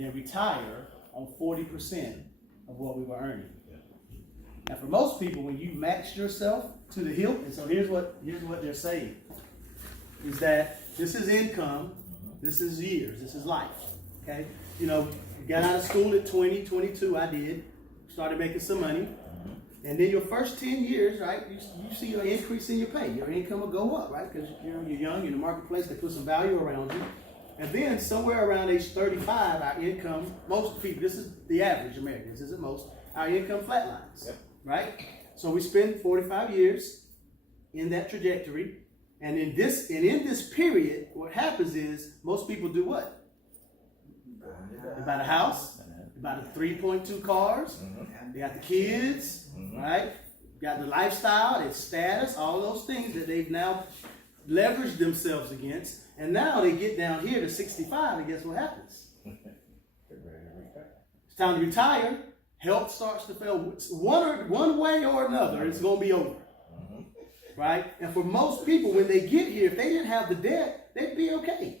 and retire on 40% of what we were earning. Now, for most people, when you max yourself to the hilt, and so here's what they're saying, is that this is income, this is years, this is life, okay? You know, you got out of school at 20, 22, I did, started making some money, and then your first 10 years, right, you see an increase in your pay. Your income will go up, right, because you're young, you're in the marketplace, they put some value around you. And then somewhere around age 35, our income, most people, this is the average American, this isn't most, our income flatlines, right? So we spend 45 years in that trajectory. And in this period, what happens is most people do what? They buy a house, they buy the 3.2 cars, they got the kids, right? Got the lifestyle, their status, all those things that they've now leveraged themselves against. And now they get down here to 65, and guess what happens? It's time to retire. Health starts to fail. One way or another, it's going to be over. Right? And for most people, when they get here, if they didn't have the debt, they'd be okay.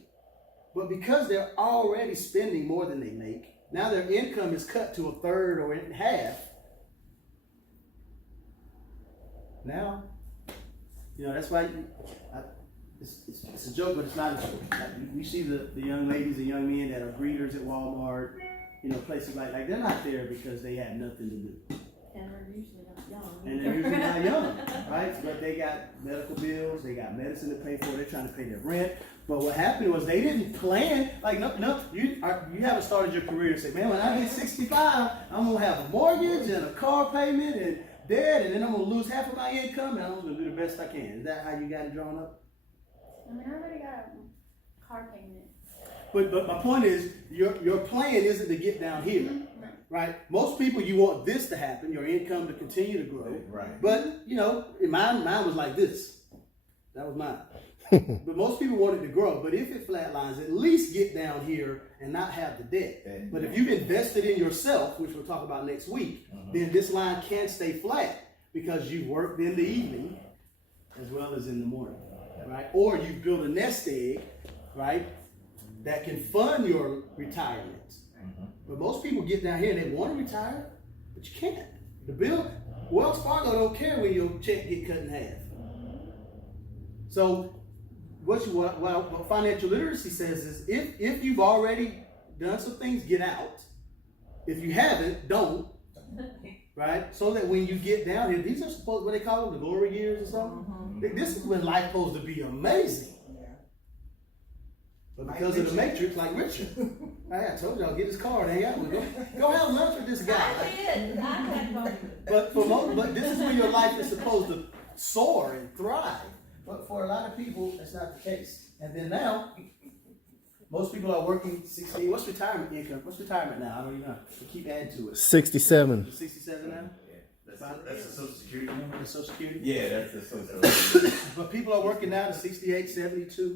But because they're already spending more than they make, now their income is cut to a third or in half. Now, you know, that's why it's a joke, but it's not a joke. Like, we see the young ladies and young men that are greeters at Walmart, you know, places like they're not there because they have nothing to do. And they're usually not young. And they're usually not young, right? But they got medical bills, they got medicine to pay for, they're trying to pay their rent. But what happened was they didn't plan, like, you haven't started your career and say, man, when I hit 65, I'm going to have a mortgage and a car payment and debt, and then I'm going to lose half of my income, and I'm going to do the best I can. Is that how you got it drawn up? I mean, I already got a car payment. But my point is, your plan isn't to get down here. Right? Most people, you want this to happen, your income to continue to grow. Right. But, you know, mine was like this. That was mine. But most people want it to grow. But if it flatlines, at least get down here and not have the debt. But if you've invested in yourself, which we'll talk about next week, then this line can stay flat because you worked in the evening as well as in the morning. Right? Or you build a nest egg, right, that can fund your retirement. But most people get down here and they want to retire, but you can't. Wells Fargo don't care when your check get cut in half. So what financial literacy says is if you've already done some things, get out. If you haven't, don't. Right? So that when you get down here, these are supposed, what they call them, the glory years or something. This is when life's supposed to be amazing. But because of the matrix, like Richard, I told y'all, get his card, hang out with him. Go have lunch with this guy. I did. I had But this is when your life is supposed to soar and thrive. But for a lot of people, that's not the case. And then now, most people are working 60. What's retirement income? What's retirement now? I don't even know. We keep adding to it. 67. 67 now? That's the Social Security number? The Social Security? Yeah, that's the Social Security. But people are working now to 68, 72.